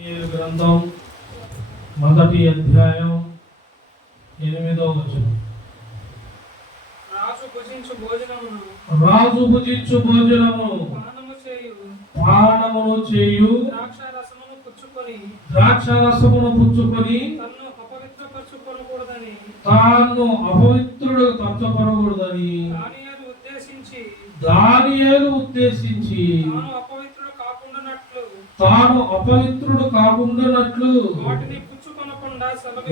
గ్రంథం మొదటి అధ్యాయం 8వ వచనం. రాజు భుజించు భోజనము పానమును చేయు ద్రాక్షారసమును పుచ్చుకొని తాను అపవిత్రుడు తప్పకూడదని దానియేలు ఉద్దేశించి తాను అపవిత్రుడు కాకుండానట్లు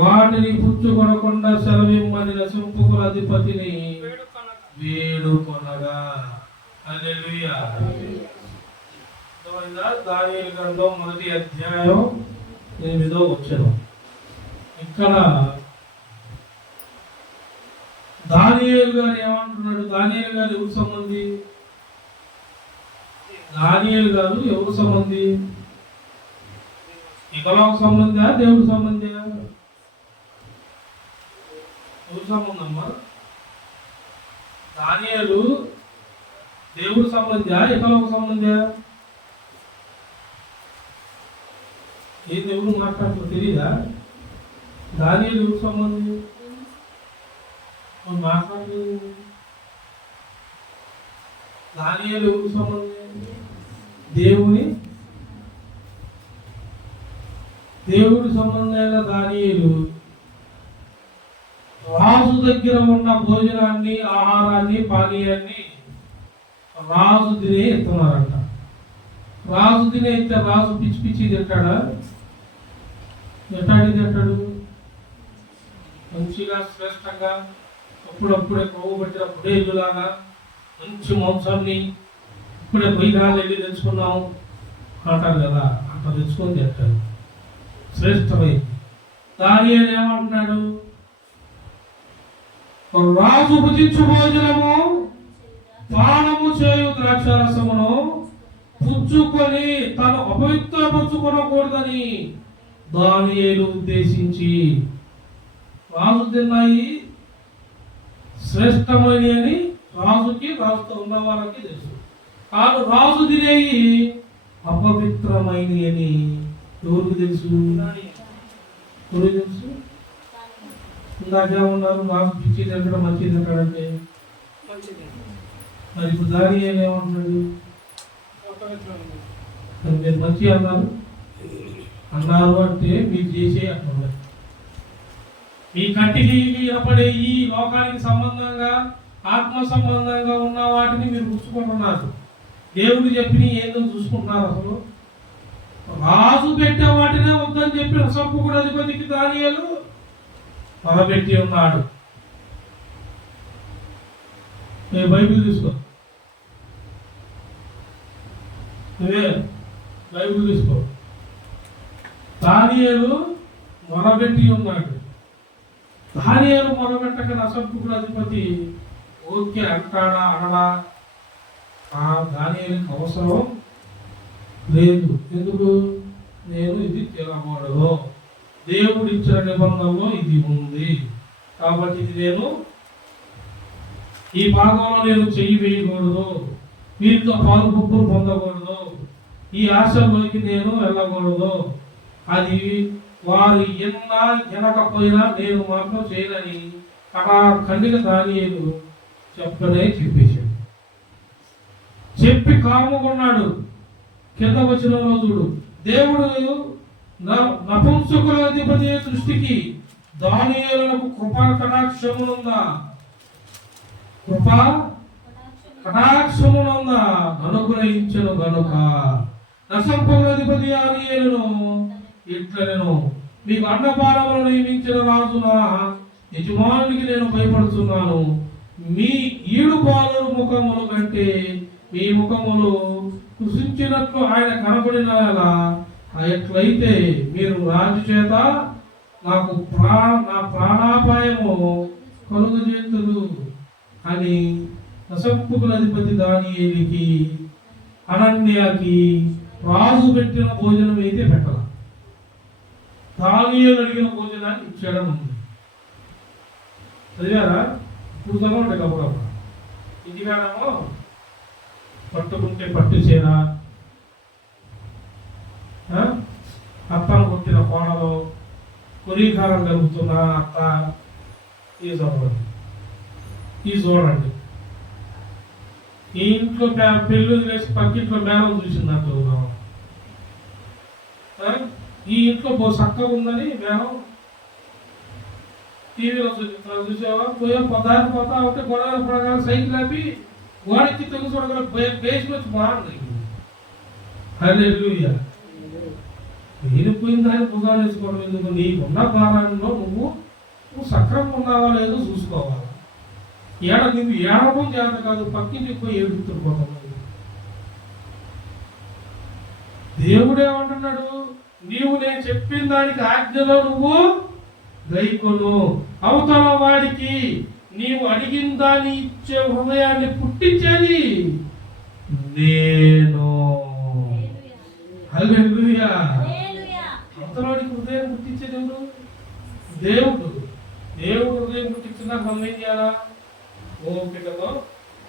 వాటిని పుచ్చుకొనకుండా సెలవిమ్మని నశింపుకుల అధిపతిని వేడుకొనగా. హల్లెలూయా. దానియేలు గ్రంథం మొదటి అధ్యాయం 8వ వచనం. ఇక్కడ దానియేలు గారు ఏమంటున్నాడు? దానియేలు గారు ఎవరు సంబంధి? దానియేలు గారు ఎవరు సంబంధి? ఇకలోక సంబంధా, దేవుడు సంబంధా? ఎవరు సంబంధమ్మా? దానియేలు దేవుడు సంబంధా, ఇకలోక సంబంధా? ఏ దేవుడు మాట్లాడుతూ తెలీదా? దానియేలు ఎవరు సంబంధి? మాట్లాడు. దానియేలు ఎవరు సంబంధి? దేవుడి సంబంధమైన దానియేలు రాజు దగ్గర ఉన్న భోజనాన్ని, ఆహారాన్ని, పానీయాన్ని రాజు తినే ఎత్తున్నారంట. రాజు తినే ఎత్తే రాజు పిచ్చి పిచ్చి తింటాడా? తింటాడు మంచిగా శ్రేష్టంగా అప్పుడప్పుడే కొవ్వు పట్టిన పుడేళ్ళులాగా మంచి మాంసాన్ని ఇప్పుడే పొయ్యిరాలు వెళ్ళి తెచ్చుకున్నాము అంటారు కదా, అట్లా తెచ్చుకొని తింటాడు. శ్రేష్టమైంది. దానియేలు ఏమంటున్నాడు? రాజు భుజించు భోజనము పానము చేయు ద్రాక్షారసమును పుచ్చుకొని తను అపవిత్రపరచుకొనకూడదని దానియేలు ఉద్దేశించి. రాజు తిన్నాయి శ్రేష్టమైనవి అని రాజుతో ఉన్న వాళ్ళకి తెలుసు. కాదు, రాజు తినేవి అపవిత్రమైనవి అని ఎవరికి తెలుసు? ఎవరికి తెలుసు? ఇందాకేమన్నారు? రాజు పిచ్చి తింటాడు, మంచిది తింటాడంటే. మరి ఇప్పుడు దానియేలు ఏమంటున్నాడు? మీరు మంచి అన్నారు అంటే మీరు చేసే అంటున్నారు. మీ కంటికి వినపడే ఈ లోకానికి సంబంధంగా, ఆత్మ సంబంధంగా ఉన్న వాటిని మీరు చూసుకుంటున్నారు. దేవుడు చెప్పిన ఏందో చూసుకుంటున్నారు. అసలు రాజు పెట్టే వాటినే వద్దని చెప్పిన సంపుకుడు అధిపతికి దానియేలు తలపెట్టి ఉన్నాడు. బైబిల్ తీసుకో, బైబిల్ తీసుకో. దానియేలు మొరబెట్టి ఉన్నాడు. దానియేలు మొరబెట్టక నసంపుకుడు అధిపతి ఓకే అంటాడా అనడా? దానియేలుకి అవసరం లేదు. ఎందుకు? నేను ఇది తినకూడదు, దేవుడు ఇచ్చిన నిబంధనలో ఇది ఉంది కాబట్టి ఇది నేను ఈ భాగంలో నేను చెయ్యి వేయకూడదు, వీరితో పాలు గుప్పులు పొందకూడదు, ఈ ఆశల్లోకి నేను వెళ్ళకూడదు. అది వారు ఎనకపోయినా నేను మాత్రం చేయనని అలా కండిన దానియేలు చెప్పేశాడు. చెప్పి కాముకున్నాడు. కింద వచ్చిన చూడు, దేవుడు నపుంసకులాధిపతి దృష్టికి దానియేలునకు కృపా కటాక్షమునుందా అనుగ్రహించను గనుక నసంపుకులాధిపతి దానియేలును ఇట్లనెను, మీకు అన్నపానములు నియమించిన రాజున యజమానునికి నేను భయపడుతున్నాను. మీ ఈడు పాలు ముఖములు కంటే మీ ముఖములు కృషించినట్లు ఆయన కనబడిన ఎట్లయితే మీరు రాజు చేత నాకు నా ప్రాణాపాయము కలుగజేతులు అని నసంపుకుల అధిపతి దానియేలుకి, అనన్యాకి రాజు పెట్టిన భోజనం అయితే పెట్టాల. దానియేలు అడిగిన భోజనాన్ని ఇచ్చేయడం ఉంది. చదివారా? ఇప్పుడు చదవండి. కప్పుడప్పుడు ఇంటికాడేమో పట్టుకుంటే పట్టు చీర, అత్తను కొట్టిన కోడలు, కొరీకారం కలుగుతున్న అత్త, ఈ చూడండి. ఈ ఇంట్లో పెళ్ళి వేసి పక్కింట్లో మేళం చూసిందంటూ ఈ ఇంట్లో చక్కగా ఉందని మేళం టీవీలో చూసావా, పోయా పదార్థం పోతా ఉంటే గొడవ పడగానే సైకిల్ ఆపి గోడెక్కి తెలుగు చూడగల బేసి వచ్చి బాగుంది. హల్లెలూయా. పోయిన దాన్ని భుజాలు వేసుకోవడం ఎందుకు? నీకున్న భారాల్లో నువ్వు సక్రమంగా ఉన్నావా లేదో చూసుకోవాలి. నువ్వు ఏడవడం చేత కాదు, పక్కింటికి పోయి ఏడుతుపోతావు. దేవుడు ఏమంటున్నాడు? నీవు నేను చెప్పిన దానికి ఆజ్ఞలో నువ్వు గైకొను, అవతల వాడికి నీవు అడిగిన దాన్ని ఇచ్చే హృదయాన్ని పుట్టించేది నేను. హల్లెలూయా. అవతల వాడికి హృదయం పుట్టించేది ఎవరు? దేవుడు. దేవుడు హృదయం పుట్టించినాక మనం ఏం చేయాలా? ఓపికతో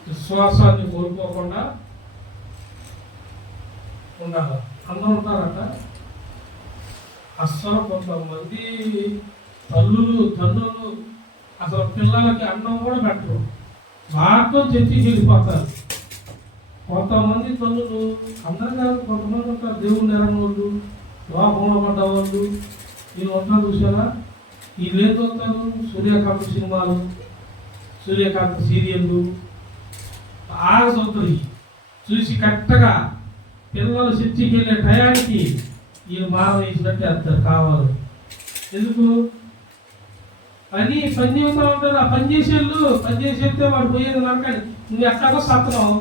విశ్వాసాన్ని కోల్పోకుండా ఉండాలి. అందరూ ఉంటారట. అస్సలు కొంతమంది తండ్రులు అసలు పిల్లలకి అన్నం కూడా పెట్టరు, బాగా చర్చికి వెళ్ళిపోతారు. కొంతమంది తల్లులు, అందరు కాదు, కొంతమంది ఉంటారు దేవుని నెరమోళ్ళు, లోపంలో పడ్డవాళ్ళు. వీళ్ళు ఉంటారు చూసారా? వీళ్ళు ఏం చూస్తారు? సూర్యకాంత సినిమాలు, సూర్యకాంత సీరియళ్ళు బాగా చూస్తారు. చూసి కరెక్ట్గా పిల్లలు చర్చికి వెళ్ళే టయానికి వీళ్ళు మాల వేసినట్టు వేస్తారు కావాలి. ఎందుకు? పని చేస్తూ ఉంటారు. ఆ పని చేసేస్తే వాడు పోయేది నరకని. నువ్వు ఎట్లాగో సత్తనావు,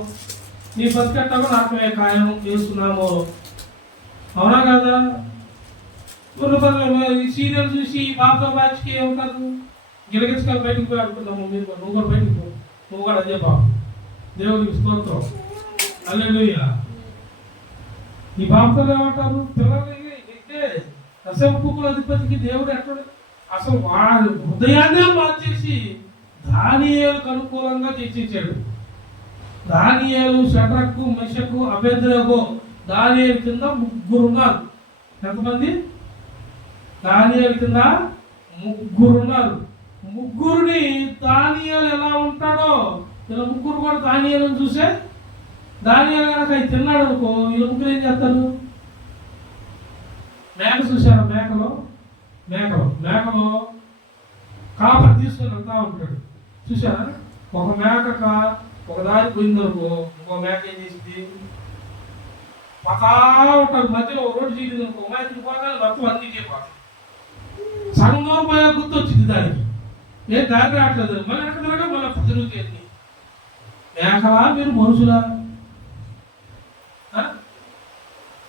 నీ బతికెట్టాగో నరకమే ఖాయం చేస్తున్నాము. అవునా కదా? సీరియల్ చూసి బాబా బ్యాచ్కి ఏముంటారు? గిలగించుకొని బయటకు పోయి అనుకున్నాము. నువ్వు కూడా బయటకు పో, నువ్వు కూడా అదే బాబు. దేవుడికి స్తోత్రం. హల్లెలూయా. ఈ బాబులు ఏమంటారు? పిల్లలకి అసంపుకుల అధిపతికి దేవుడు ఎక్కడ అసలు వాడు హృదయాన్నే మార్చేసి దానియేలుకు అనుకూలంగా చేసేసాడు. దానియేలు, షడ్రకు, మెషకు, అబేద్నెగో, దానియేలు కింద 3 ఉన్నారు. ఎంతమంది? దానియేలు కింద 3 ఉన్నారు. 3 దానియేలు ఎలా ఉంటాడో ఇలా 3 కూడా దానియేలుని చూసే, దానియేలు కనుక అవి తిన్నాడు అనుకో, వీళ్ళు 3 ఏం చేస్తారు? మేక చూసారా? మేకలో కాపర్ తీసుకొని వెళ్తా ఉంటాడు చూసారా? ఒక మేక ఒక దారి పోయిందనుకో, ఇంకో మేక ఏం చేసింది? పతా ఉంటాడు మధ్యలో రోడ్డు చేయలేదు అనుకో, మేకకి పోగానే మొత్తం అన్ని చేయపోతాయి. సగం దూరం పోయా గుర్తు వచ్చింది దానికి, ఏం దారి రావట్లేదు, మళ్ళీ వెనక తిరగా మళ్ళీ తిరుగుతుంది. మేకలా మీరు మనుషులా?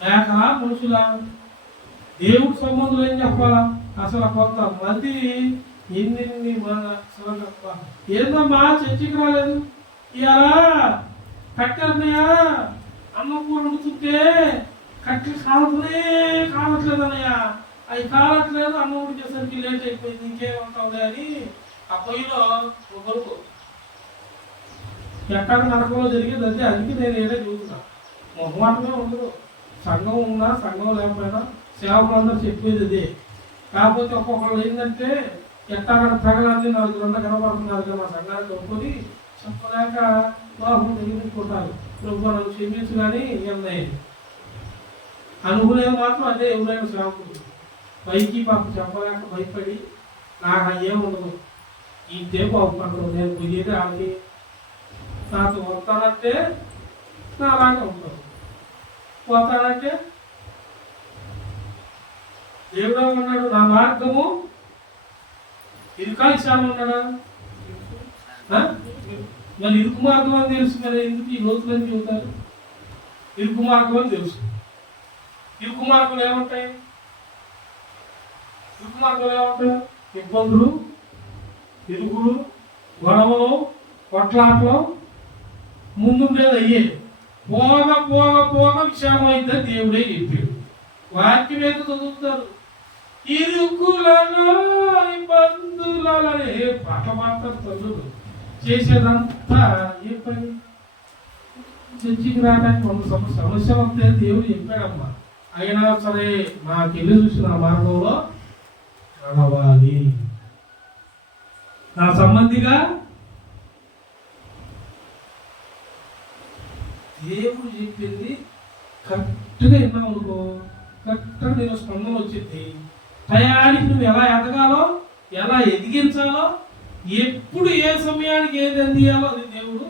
మేకలా మనుషులా? దేవుడి సంబంధులు ఏం చెప్పాలా? అసలు కొంతమంది ఎన్ని ఏందమ్మా చర్చికి రాలేదు, ఇలా కట్టన్నయ్యా అన్నం కూర వండుతుంటే కట్టి కావట్లేదు అన్నయ్య, అవి కావట్లేదు, అన్నం ఉడికేసరికి లేట్ అయిపోయింది, ఇంకేమంటావులే అని ఆ పొయ్యిలో కొనుక్కో. ఎక్కడ నరకంలో జరిగేది అదే. అందుకే నేను ఏదో చూస్తున్నా, మొహమాటమే ఉండదు. సంఘం ఉన్నా సంఘం లేకపోయినా సేవకులందరూ చెప్పేది అదే. కాకపోతే ఒక్కొక్కరు ఏంటంటే ఎట్టాగడ తగలాన్ని 4 గంటలు కనబడుతున్నారు కదా, మా సంఘానికి ఒప్పుకొని చెప్పలేక లోపం తెలియకుంటారు. ప్రభు నన్ను క్షమించు కానీ ఏమన్నాయి అనుకునేది మాత్రం అదే. ఎవరైనా సేవకుడు పైకి పాప చెప్పలేక భయపడి నాకు ఏముండదు, ఇంతే బాగుపడదు, నేను పోయేది ఆమెకి నాతో వస్తానంటే నా అలాగే ఉంటాను, పోతానంటే దేవుడు అన్నాడు నా మార్గము ఇరుకా ఇచ్చామన్నాడా? మరి ఇరుకు మార్గం అని తెలుసు కదా, ఎందుకు ఈ రోజులని చెబుతారు? ఇరుకు మార్గం అని తెలుసు. ఇరుకు మార్గంలో ఏముంటాయి? ఇబ్బందులు, ఇరుకులు, గొడవలు, కొట్లాటలు ముందుండేది అయ్యే. పోగ విషయం అయితే దేవుడే చెప్పాడు. వాక్యం ఏదో చదువుతారు, ఇరుకులలో ఇబ్బందులలో పాట తల్లుడు చేసేదంతా ఏ పని? చర్చికి రావడానికి 100 సమస్యలు వస్తే దేవుడు చెప్పాడమ్మా, అయినా సరే నాకు వెళ్ళి చూసిన మార్గంలో నడవాలి. నా సంబంధిగా దేవుడు చెప్పింది కరెక్ట్గా విన్నావు అనుకో, కరెక్ట్గా నేను స్పందన వచ్చింది. టయానికి నువ్వు ఎలా ఎదగాలో, ఎలా ఎదిగించాలో, ఎప్పుడు ఏ సమయానికి ఏది అందియాలో అది దేవుడు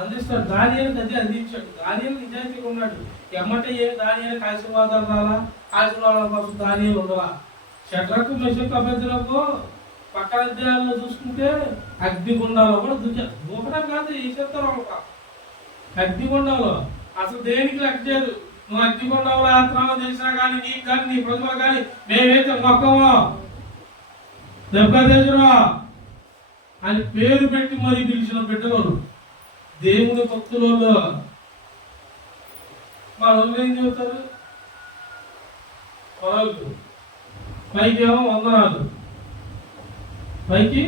అందిస్తాడు. దానియాలకు అదే అందించాడు. దానియాలు నిజాయితీగా ఉన్నాడు. ఎమ్మటే ఏమి దానియాలకు ఆశీర్వాదాలు రాలా, ఆశీర్వాదాల కోసం దానియాలు ఉండలా. షడ్రకు మెషకు అభ్యర్థులకు పక్కన అధ్యాయాల్లో చూసుకుంటే అగ్నిగుండాలో కూడా దూకడం కాదు, ఈ చెప్తారు ఒక అగ్నిగుండాలో అసలు దేనికి లెక్క చేయదు. నువ్వు అగ్నిగుండంలో యాత్రలో చేసినా కానీ, నీకు కానీ నీ ప్రజలు కానీ మేమైతే మొక్కమో దెబ్బతీసురా అని పేరు పెట్టి మరి పిలిచిన బిడ్డలు దేవుని భక్తులలో వాళ్ళు ఏం చెబుతారు? వాళ్ళు పైకి ఏమో వందనాలు, పైకి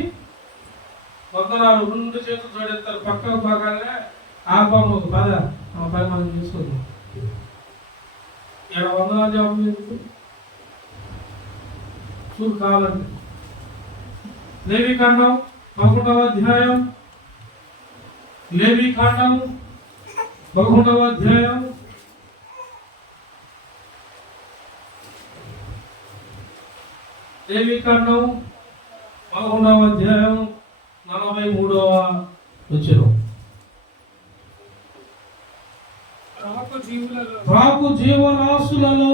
వందనాలు, 2 చేతులు చూడేస్తారు. పక్కకు బాగానే ఆ బొమ్మ పద పై మనం చూసుకుందాం. ఇక్కడ వందనాలు జవాబు ఎందుకు చూడు కావాలంటే లేవికాండం 11వ అధ్యాయం, లేవికాండం 11వ అధ్యాయం లేవికాండం 11వ అధ్యాయం 43వ వచనం. త్రాకు జీవరాశులలో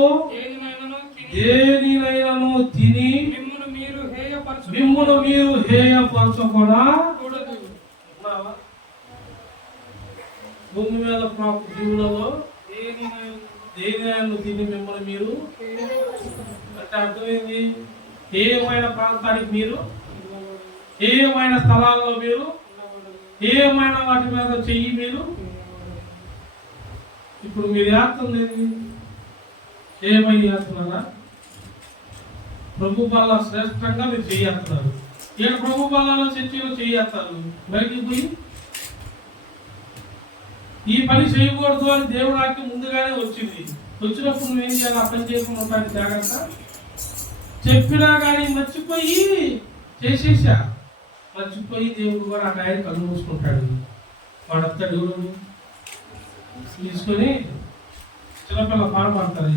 దేనినైనను తిని మిమ్మును మీరు హేయపరచకుండా భూమి మీద త్రాకు జీవులలో దేనినైనా తిని మిమ్మల్ని మీరు అంటే అర్థమైంది. ఏమైన ప్రాంతానికి మీరు, ఏమైన స్థలాల్లో మీరు, ఏమైన వాటి మీద చెయ్యి మీరు. ఇప్పుడు మీరు యాత్ర ఏమైనా చేస్తున్నారా? ప్రభు బల్ల శ్రేష్టంగా మీరు చేస్తున్నారు. ఇక్కడ ప్రభు బల్లలో చర్చలో చేస్తారు. బయటికి పోయి ఈ పని చేయకూడదు అని దేవుడు వాక్యం ముందుగానే వచ్చింది. వచ్చినప్పుడు నువ్వేం చేయాలి? ఆ పని చేయకుండా ఉంటానికి జాగ్రత్త. చెప్పినా కానీ మర్చిపోయి చేసేసా, మర్చిపోయి దేవుడు కూడా ఆ ఆయన కళ్ళు మూసుకుంటాడు. వాడొస్తాడు తీసుకొని చిన్నపిల్ల పాడపడతారు.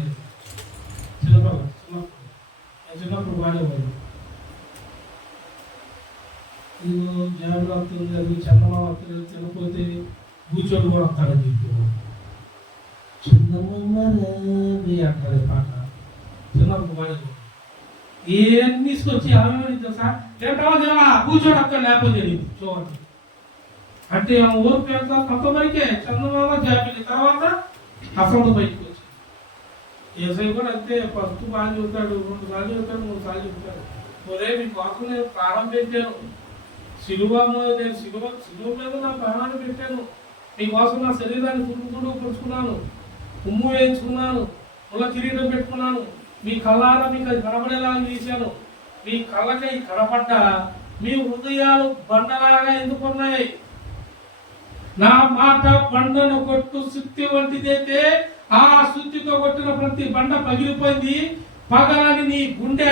చిన్నప్పుడు పాడేవాడు. ఇదిగో జాగ్రత్తలు జరిగి చందమావత్తలు తినపోతే కూర్చొని కూడా వస్తాడని చెప్పి చిన్నమ్మే అంటారు పాట. చిన్నప్పుడు పాడేవాడు. ఏం తీసుకొచ్చి ఆమె తెలుసా దేవా కూర్చోడు అక్కడ లేకపోతే చూడండి అంటే ఆమె ఓర్పు ఎంత కొంతవరకే చందమామ జాబిలి తర్వాత అసలు బయటకు వచ్చి ఏసై కూడా అంతే. ఫస్ట్ బాగా చెబుతాడు, 2 సార్లు చెబుతాడు, 3 సార్లు చెబుతాడు. ఒరే మీకోసం నేను ప్రాణం పెట్టాను, సిలువ నేను సిలువ మీద నా ప్రాణాన్ని పెట్టాను, మీకోసం నా శరీరాన్ని తుడుకుతూ పొడుచుకున్నాను, ఉమ్ము వేయించుకున్నాను, ముళ్ళ కిరీటం పెట్టుకున్నాను, మీ కళ్ళారా మీకు అది కనబడేలాగా చేశాను. మీ కళ్ళకై కనపడ్డా మీ హృదయాలు బండలాగా ఎందుకున్నాయి? నా మాట బండను కొట్టు సుత్తి వంటిదైతే ఆ సుత్తితో కొట్టిన ప్రతి బండ పగిలిపోయింది. పగలని నీ గుండె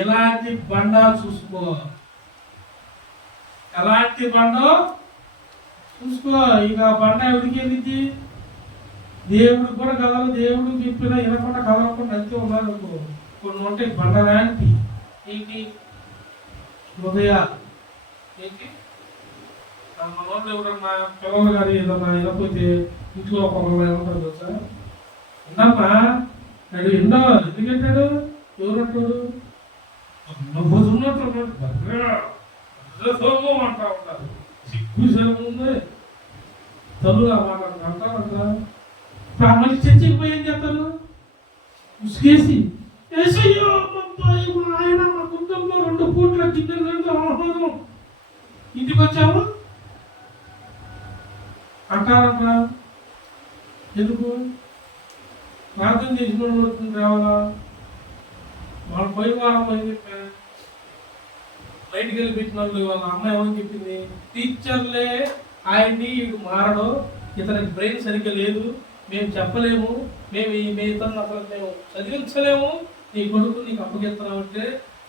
ఎలాంటి బండ చూసుకో, ఎలాంటి బండ చూసుకో. ఇక బండ ఎవరికి వెళ్ళింది? దేవుడికి కూడా కదలు. దేవుడు చెప్పిన వినకుండా కదలకుండా అంతే ఉన్నారు. కొన్ని ఉంటాయి బండ లాంటి ఏంటి హృదయాలు. ఏంటి మన వాళ్ళు ఎవరన్నా పిల్లలు కానీ ఏదన్నా వినకపోతే ఇంట్లో ఒకరు ఏమంటారు తెలుసా? విన్నామా నాడు విన్నా ఎందుకంటాడు? ఎవరంటాడు? నవ్వుతున్నట్టు అంటా ఉంటారు. సిగ్గు శరం ఉంది తల్లు ఆ మాట అంటారంట. మళ్ళీ చర్చకి పోయి ఏం చేస్తారు? ఉసుకేసి ఆయన మా కుటుంబంలో 2 పూట్ల గిన్నెలు ఆహ్లాదం ఇంటికి వచ్చాము అంటారంట. ఎందుకు? ప్రార్థన చేసిన రావాలా? వాళ్ళ పోయి వారం అని చెప్పా బయటికి వెళ్ళి పెట్టిన వాళ్ళు వాళ్ళ అమ్మాయి ఏమని చెప్పింది? టీచర్లే ఆయన్ని మారడు, ఇతనికి బ్రెయిన్ సరిగ్గా లేదు, మేము చెప్పలేము, మేము ఇతను అసలు మేము చదివించలేము, నీ కొడుకు నీకు అప్పగిస్తున్నామంటే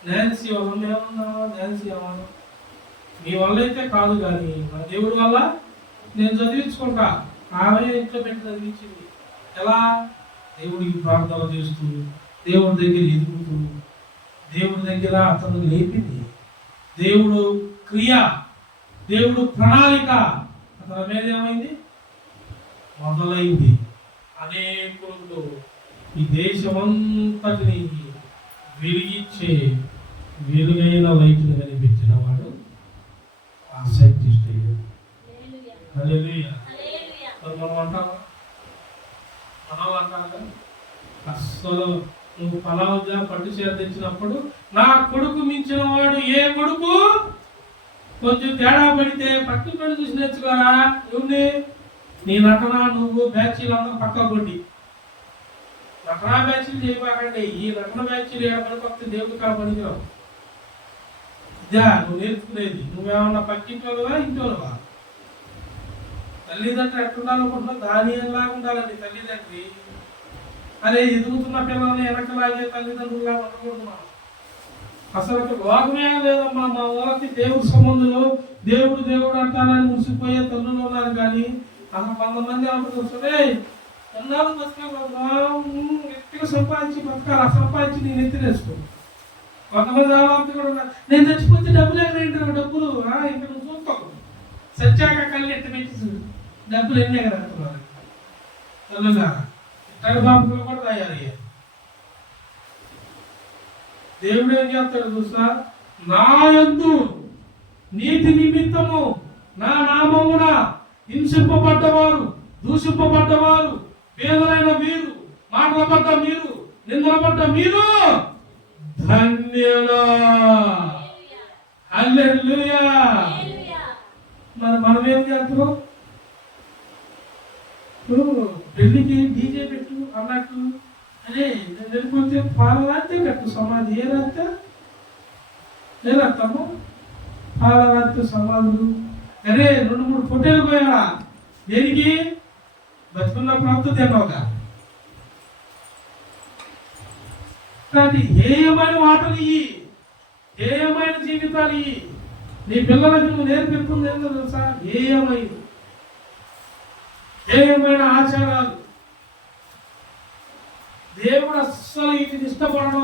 నాన్సీ వల్ల మేమన్నా, నాన్సీ అవ్వను, మీ వల్ల అయితే కాదు, కానీ నా దేవుడి వల్ల నేను చదివించుకుంటా. ఆమె ఇంట్లో పెట్టి చదివించింది. ఎలా? దేవుడికి ప్రార్థన చేస్తూ, దేవుడి దగ్గర ఎదుగుతూ, దేవుడి దగ్గర అతను లేపింది. దేవుడు క్రియ, దేవుడు ప్రణాళిక అతని మీద ఏమైంది? మొదలైంది. అనేకులు ఈ దేశమంతటిని వెలిగించే వెలుగైన లైట్లు కనిపించిన వాడు ఆ సైంటిస్ట్. మనం అంటామా? మనం అంటాం అస్సలు నువ్వు పలావుగా పట్టు చీర తెచ్చినప్పుడు నా కొడుకు మించిన వాడు ఏ కొడుకు? కొంచెం తేడా పడితే పట్టు పడి చూసి నేర్చుకోరా. ఏమి నీ నటన, నువ్వు బ్యాచీలు అందరూ పక్క కొట్టి నటనా బ్యాచీలు చేయబాకండి. ఈ నటన బ్యాచీలు ఏడపడికొస్తే దేవుడి కాడ పనికిరావు. ఇదా నువ్వు నేర్చుకునేది. నువ్వేమన్నా పక్కింటోలువా, ఇంటోలువా? తల్లిదండ్రులు ఎట్టుండాలనుకుంటున్నావు? దానిలాగా ఉండాలండి తల్లిదండ్రి. అరే ఎదుగుతున్న పిల్లల్ని వెనకలాగే తల్లిదండ్రులుగా ఉండకూడదు. అసలు లోకమే లేదమ్మా. మా ఊరికి దేవుడి సంబంధులు, దేవుడు దేవుడు అంటానని మురిసిపోయే తల్లులు ఉన్నారు, కానీ అసలు కొంతమంది అనుకుంటే ఎన్నాళ్ళు బతికే సంపాదించి బతకాలి, సంపాదించి నేను ఎత్తినేసుకో. కొంతమంది ఆలోచన కూడా నేను చచ్చిపోతే డబ్బులు ఎక్కడ డబ్బులు ఇంకా నువ్వు చూస్తావు. సత్యాక కళ్ళు ఎట్టి పెట్టి డబ్బులు ఎన్ని ఎగరేస్తున్నారు తల్లుగా. ఇట్టడి బాబులు కూడా తయారయ్యారు. దేవుడు ఏం చేస్తాడు చూసా? నా యందు నీతి నిమిత్తము నా నామమున హింసింపబడ్డవారు, దూషింపబడ్డవారు, పేదలైన మీరు, మాటలపడ్డ మీరు, నిందలపడ్డ మీరు ధన్యులు. హల్లెలూయా. మరి మనం ఏం చేస్తున్నాం? ఇప్పుడు పెళ్లికి డీజే పెట్టు అన్నట్టు, అరే వెళ్ళిపోతే పాల రాస్తే కట్టు సమాధి. ఏ రాస్తే ఏ రాస్తాము? పాల రాస్తే సమాధులు. అరే 2-3 ఫోటోలు పోయారా? దేనికి? బతుకున్న ప్రాంతం తినవగా. కానీ ఏమైన మాటలు ఇయ్యి, ఏమైన జీవితాలు ఇయ్యి. నీ పిల్లలకి నువ్వు నేర్పిస్తుంది ఏంటో తెలుసా? ఏమైన ఆచారాలు. దేవుడు అస్సలు వీటిని ఇష్టపడడు.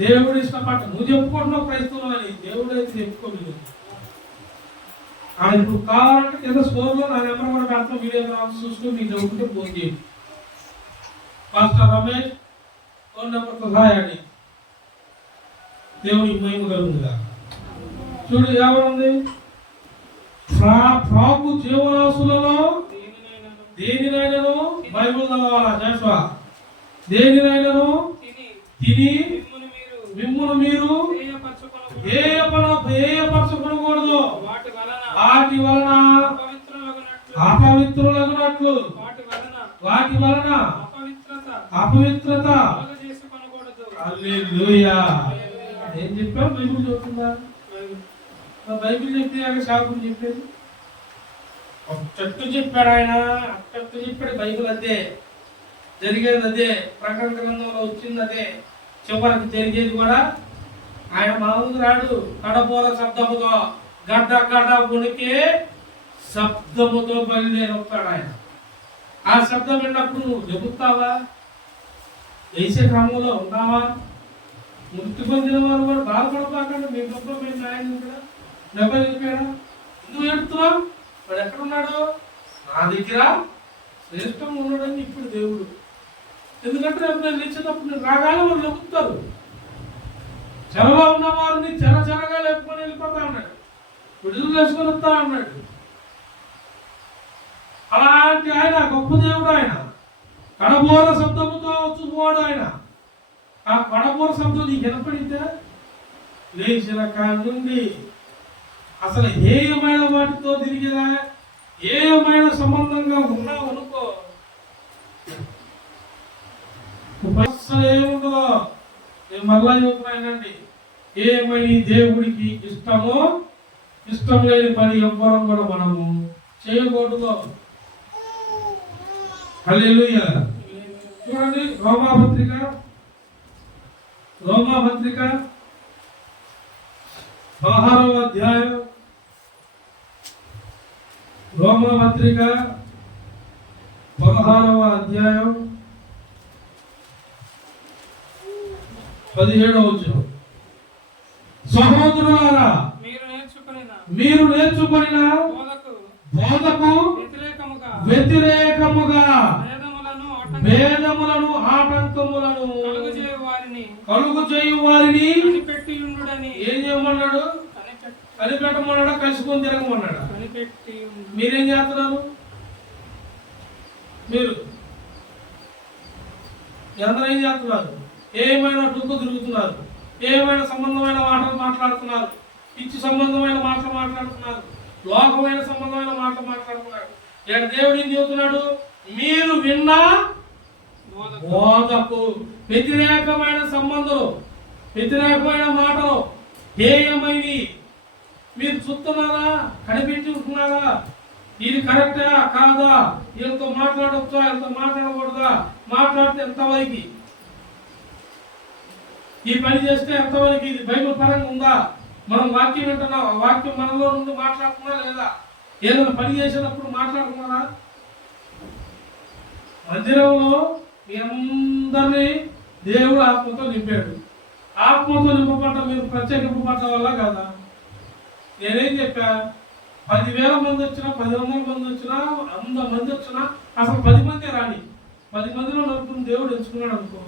దేవుడు ఇష్టపడ్డ నువ్వు చెప్పుకుంటున్నావు క్రైస్తవం అని, దేవుడు అయితే చెప్పుకోలేదు. ఆయన ఇప్పుడు కావాలంటే కింద స్కోర్లో నా నెంబర్ కూడా పెడతాం. వీడియో రావాల్సి చూస్తూ మీకు డబ్బుంటే ఫోన్ చేయండి. పాస్టర్ రమేష్ ఫోన్ నెంబర్తో సహాయాన్ని. దేవుడికి మహిమ కలుగుతుందా. చూడు ఏమనుంది? ప్రభు జీవరాశులలో దేనినైనాను బైబుల్ చదవాలా జాషువా? దేనినైనాను తిని మిమ్మును మీరు ఏయపరచుకొనకూడదు, వాటి వలన అపవిత్రులగునట్లు, వాటి వలన అపవిత్రత. హల్లెలూయా. ఏం చెప్పావు? బైబిల్ చెప్తుందా? బైబిల్ చెప్పాక శాపం చెప్పేది ఒక చెట్టు చెప్పాడు ఆయన. చెట్టు చెప్పాడు. బైబిల్ అదే, జరిగేది అదే, ప్రకటన గ్రంథంలో వచ్చింది అదే, చివరికి జరిగేది కూడా. ఆయన మామూలు రాడు. కడపోల శబ్దముతో గడ్డ గడ్డ ఉనికి శబ్దముతో బయలుదేరి వస్తాడు ఆయన. ఆ శబ్దం విన్నప్పుడు నువ్వు చెబుతావా? వేసే క్రమంలో ఉన్నావా? మృతి పొందిన వారు కూడా బాధపడతాకండి. మీ గొప్ప మీ నాయన కూడా డబ్బులు వెళ్ళిపోయాడా? ఎందుకు చెప్తున్నావు? వాడు ఎక్కడున్నాడు? నా దగ్గర శ్రేష్టంగా ఉన్నాడని ఇప్పుడు దేవుడు. ఎందుకంటే రేపు నేను లేచేటప్పుడు నేను రాగానే వాళ్ళు లెక్కుతారు. చెరలో ఉన్న వారిని చెరగా లేపుకొని వెళ్ళిపోతా అన్నాడు, విడుదల చేసుకొని వస్తా అన్నాడు. అలాంటి ఆయన గొప్ప దేవుడు. ఆయన కడబోర శబ్దముతో చూపువాడు ఆయన. ఆ కడబోర శబ్దం నీకు వినపడితే లేచిన కాడి నుండి అసలు ఏమైన వాటితో తిరిగినా, ఏమైన సంబంధంగా ఉన్నావు అనుకో, అసలు ఏముండదో. నేను మళ్ళా చెబుతున్నానండి, ఏమని దేవుడికి ఇష్టమో ఇష్టం లేని పని ఎవ్వరం కూడా మనము చేయకూడదు. హల్లెలూయా. చూడండి రోమాపత్రిక 16వ అధ్యాయం, రోమాపత్రిక 16వ అధ్యాయం 17వ వచనం. సహోదరులారా, మీరు నేర్చుకొనిన బోధకు వ్యతిరేకముగా భేదములను ఆటంకములను కలుగు చేయు వారిని ఏం చేయమన్నాడు? కనిపెట్టమన్నాడా? కలుసుకొని తిరగమన్నాడా? మీరేం చేస్తున్నారు? మీరు అందరూ ఏం చేస్తున్నారు? ఏమైనా డుక్కు తిరుగుతున్నారు, ఏమైనా సంబంధమైన మాటలు మాట్లాడుతున్నారు, పిచ్చి సంబంధమైన మాటలు మాట్లాడుతున్నారు, లోకమైన సంబంధమైన మాటలు మాట్లాడుతున్నారు. ఇక్కడ దేవుడు ఏం చెబుతున్నాడు? మీరు విన్న బోధకు వ్యతిరేకమైన సంబంధం, వ్యతిరేకమైన మాటలు, హేయమైనవి మీరు చూస్తున్నారా? కనిపెట్టి ఉంటున్నారా? ఇది కరెక్టా కాదా? వీళ్ళతో మాట్లాడొచ్చా, వీళ్ళతో మాట్లాడకూడదా? మాట్లాడితే ఎంతవరకు ఈ పని చేస్తే ఎంతవరకు ఇది బైబిల్ పరంగా ఉందా? మనం వాక్యం వింటున్నాం, ఆ వాక్యం మనలో నుండి మాట్లాడుతున్నా లేదా? ఏదైనా పని చేసేటప్పుడు మాట్లాడుతున్నారా? మందిరంలో మీ అందరినీ దేవుడు ఆత్మతో నింపాడు. ఆత్మతో నింపబడ్డ మీరు ప్రత్యేకింపబడ్డ వల్ల కదా. నేనేం చెప్పా? 10,000 మంది వచ్చినా, 10,000 మంది వచ్చినా, 100 మంది వచ్చినా అసలు 10 మంది రాని, 10 మందిలో నలుగురు దేవుడు ఎంచుకున్నాడు అనుకో.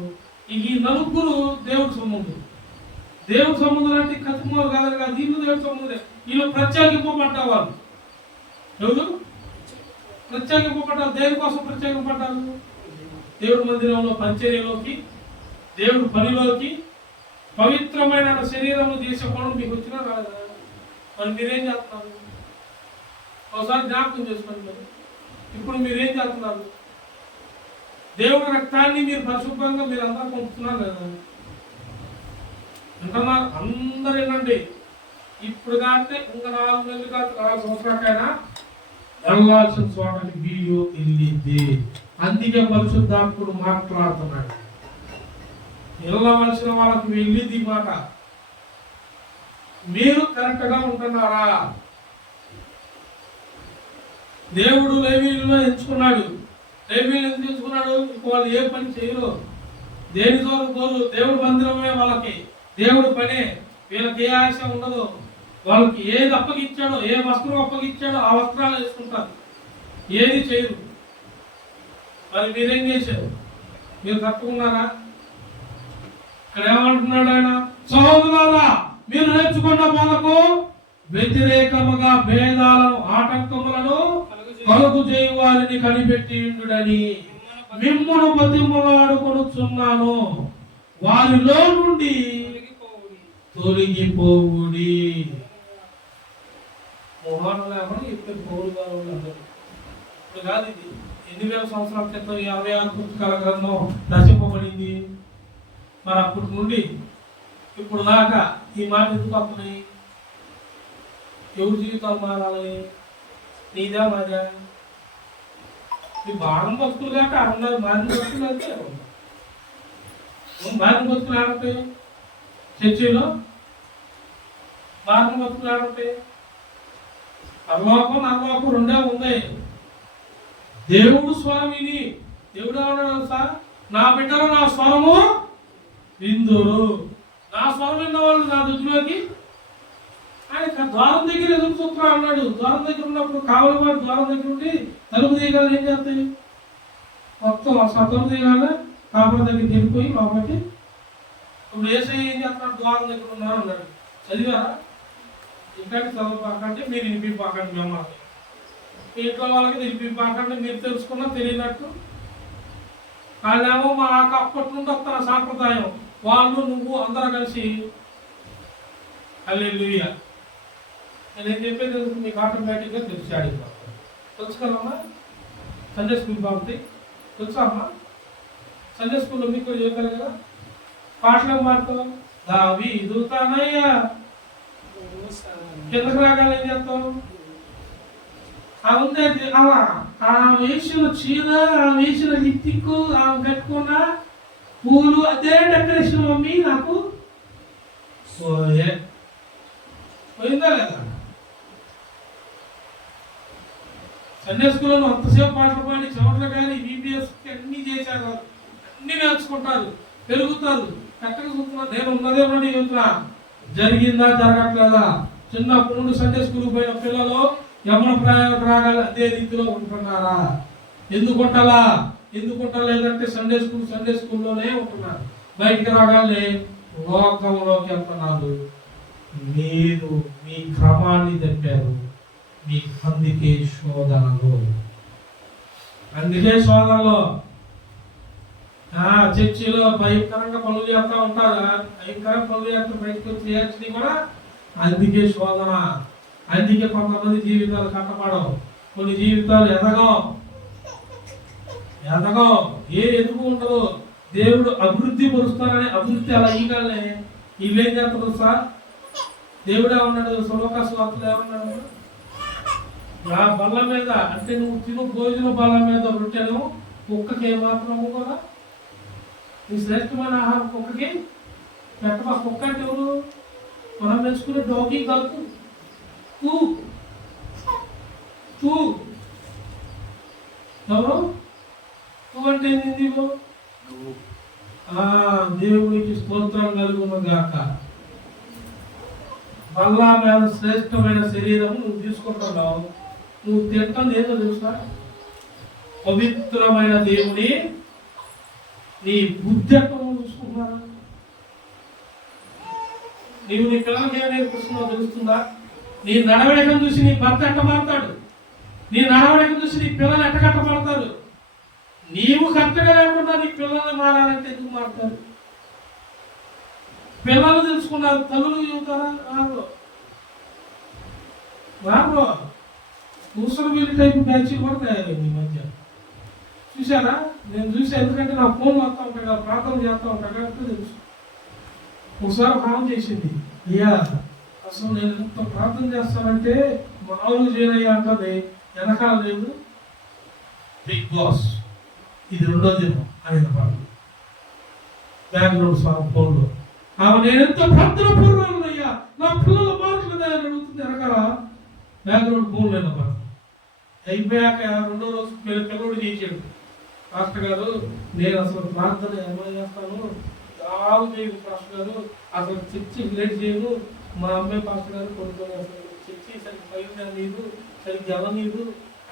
ఈ నలుగురు దేవుడు సొమ్ముంది. దేవుడు సొమ్ముందులు అంటే కత్తిమూరు కాదు కాదు, వీళ్ళు దేవుడు సొమ్ముదే. వీళ్ళు ప్రత్యేకింపబడ్డ వాళ్ళు. ఎవరు ప్రత్యేకింపబడ్డారు? దేనికోసం ప్రత్యేకింపబడ్డారు? దేవుడి మందిరంలో పరిచర్యలోకి, దేవుడి పనిలోకి, పవిత్రమైన శరీరం చేసే పనులు మీకు వచ్చినా రాదా? మరి మీరేం చేస్తున్నారు? ఒకసారి జ్ఞాపకం చేసుకోండి. మరి ఇప్పుడు మీరేం చేస్తున్నారు? దేవుడి రక్తాన్ని మీరు పరిశుభ్రంగా మీరు అందరూ పంపుతున్నారు కదా? అంటున్నారు అందరూ. ఏంటండి, ఇప్పుడు కాస్తే ఇంకా 4 నెలలు కాదు, 4 సంవత్సరాలకైనా వెళ్ళాల్సిన చోటకి వీడియో వెళ్ళింది. అందుకే పరిశుద్ధాత్ముడు మాట్లాడుతున్నాడు. వెళ్ళవలసిన వాళ్ళకి వెళ్ళింది మాట. మీరు కరెక్ట్ గా ఉంటున్నారా? దేవుడు లేవీయులను ఎంచుకున్నాడు. లేవీయులు ఎందుకు ఎంచుకున్నాడు? వాళ్ళు ఏ పని చేయరు, దేని జోరు పోరు. దేవుడు మందిరమే వాళ్ళకి, దేవుడు పనే. వీళ్ళకి ఏ ఆశ ఉండదు. వాళ్ళకి ఏది అప్పగిచ్చాడో, ఏ వస్త్రం అప్పగిచ్చాడో ఆ వస్త్రాలు వేసుకుంటారు, ఏది చేయరు. మరి మీరేం చేశారు? మీరు తప్పుకున్నారా? ఇక్కడ ఏమంటున్నాడు ఆయన? సహోదరులారా, మీరు నేర్చుకున్న బోధకు వ్యతిరేకముగా భేదాలను ఆటంకములను కలుగు చేయు వారిని కనిపెట్టి ఉండుడని మిమ్మును బతిమలాడుకొనుచున్నాను. వారిలో నుండి తొలగిపోవుడి. మోహనలేమని ఇప్పుడు పౌరుగా ఉండదు. ఇప్పుడు కాదు, ఇది 8,000 సంవత్సరాల క్రితం 56 పుస్తకాల గ్రంథం రచింపబడింది. మరి అప్పటి నుండి ఇప్పుడు దాకా ఈ మాట ఎందుకు వస్తున్నాయి? ఎవరి జీవితాలు మారాలని? నీదా మాదా? మీ బాణం బతుకులు కాక అందరూ మారిన బతుకులు అంటే మారిన బతుకులు ఆడతాయి. చర్చిలో మారిన బతుకులు ఆడతాయి. పరలోకం నరలోకం రెండే ఉన్నాయి. దేవుడు స్వరం విని, దేవుడు ఏమన్నాడు సార్? నా బిడ్డలు నా స్వరము విందురు. నా స్వరం విన్న వాళ్ళు నా దగ్గరలోకి ఆయన ద్వారం దగ్గర ఎదురు చూస్తున్నా అన్నాడు. ద్వారం దగ్గర ఉన్నప్పుడు కావాలి వాడు ద్వారం దగ్గర ఉండి తలుపు తీయగానే ఏం చేస్తాయి? మొత్తం తలుపు తీయగానే కాపుల దగ్గరికి వెళ్ళిపోయి లోపలికి. ఇప్పుడు ఏసై ఏం చేస్తున్నాడు? ద్వారం దగ్గర ఉన్నారు అన్నాడు. చదివారా? ఇంకంటే చదవకంటే మీరు వినిపింపకండి, మిమ్మల్ని మీ ఇంట్లో వాళ్ళకి వినిపింపకండి. మీరు తెలుసుకున్నా తెలియనట్టు. వాళ్ళేమో మా అప్పటి నుండి వస్తున్న సాంప్రదాయం. వాళ్ళు నువ్వు అందరూ కలిసి హల్లెలూయా. నేను చెప్పేది మీకు ఆటోమేటిక్గా తెలిసాడు. తెలుసు కదమ్మా? సండే స్కూల్ బాగుంది తెలుసా అమ్మా? సండే స్కూల్లో మీకు కూడా చెప్పారు కదా. పాటలు పాడుతావు, దావీదు తనయ్య. కిందకు రాగానే ఏం చేస్తావు? ఆ వేసిన చీర, ఆ వేసిన లిప్టిక్, ఆ కట్టుకున్న పూలు, అదే డెకరేషన్ మమ్మీ నాకు పోయిందా లేదా? సండే స్కూల్లో అంతసేపు పాటలు పాడి చెమటలు కానీ బీపీఎస్ అన్ని చేశారు, అన్ని నేర్చుకుంటారు, పెరుగుతారు. కరెక్ట్గా చూస్తున్నారు. నేను ఉన్నదే నుండి చెబుతున్నా, జరిగిందా జరగట్లేదా? చిన్నప్పటి నుండి సండే స్కూల్కి పోయిన పిల్లలు యమన ప్రయాణం రాగాలి అదే రీతిలో ఉంటున్నారా? ఎందుకుంటలేదంటే సండే స్కూల్లోనే ఉంటున్నారు. బయటికి రాగానే లోకంలోకి వెళ్తున్నారు. మీరు మీ క్రమాన్ని తెప్పారు. మీకు అందుకే శోధనలు. చర్చిలో భయంకరంగా పనులు చేస్తూ ఉంటారు. భయంకరంగా పనులు చేస్తూ బయటకు వచ్చి చేయాల్సింది కూడా అందుకే శోధన. అందుకే కొంతమంది జీవితాలు కట్టపడవు, కొన్ని జీవితాలు ఎదగవు. ఎదుగు ఉండదు. దేవుడు అభివృద్ధి పరుస్తానని అభివృద్ధి అలా ఈగలనే ఇవేం చేస్తారు సార్? దేవుడే ఉన్నాడు. సులోకాసు వార్తలు ఏమన్నాడు? నా బల్ల మీద, అంటే నువ్వు తిను భోజన బల్ల మీద రొట్టెను కుక్కకి ఏమాత్రము కూడా నీ శ్రేష్టమైన ఆహారం కుక్కకి పెట్టమా. కుక్క అంటే ఎవరు? మనం పెంచుకునే డాగీ కాదు. ఎవరు అంటే ఏంది? దేవుడికి స్తోత్రం కలుగును గాక. బల్లా మీద శ్రేష్టమైన శరీరం నువ్వు తీసుకుంటున్నావు. నువ్వు తింటుంది ఏదో తెలుసా? పవిత్రమైన దేవుని నీ బుద్ధి ఎక్కడ చూసుకుంటున్నారా? నీవు నీ పిల్లలకి ఏం నేర్పిస్తున్నావు తెలుస్తుందా? నీ నడవడికను చూసి నీ భర్త ఎట్ట మారుతాడు, నీ నడవడికను చూసి నీ పిల్లలు ఎట్ట కట్టబడతారు. నీవు కరెక్ట్గా లేకుండా నీ పిల్లల్ని మారాలంటే ఎందుకు మారుతారు? పిల్లలు తెలుసుకున్నారు, తల్లులు చెబుతారా? రాబో కూసరు వీళ్ళు టైపు బ్యాచ్లు కూడా తయారైంది ఈ మధ్య. చూసారా? నేను చూసా, ఎందుకంటే నా ఫోన్ వస్తూ ఉంటాయి కదా, ప్రార్థన చేస్తూ ఉంటాను కాబట్టి తెలుసు. ఒకసారి ఫోన్ చేసింది, అయ్యా అసలు నేను ఎంత ప్రార్థన చేస్తానంటే మామూలు చేయనయ్యా అంటది. వెనకాల లేదు బిగ్ బాస్, ఇది రెండో దినం ఆయన పాటలు బ్యాక్గ్రౌండ్ సాంగ్ ఫోన్లో. నేను ఎంత ప్రార్థన పూర్వయ్యా, నా పిల్లల మాటలు అడుగుతుంది వెనకాల బ్యాక్గ్రౌండ్ ఫోన్ లేదా పాట. అయిపోయాక రెండో రోజు పిల్లడు చేసాడు, పాస్టర్ గారు నేను అసలు ప్రార్థన ఎలా చేస్తాను, చాలా చేయను పాస్టర్ గారు, అసలు చర్చి లేట్ చేయను. మా అమ్మాయి పాస్టర్ గారు కొడుకొని అసలు చర్చి సరిగ్గా పైన నీరు సరిగ్గా ఎలా నీరు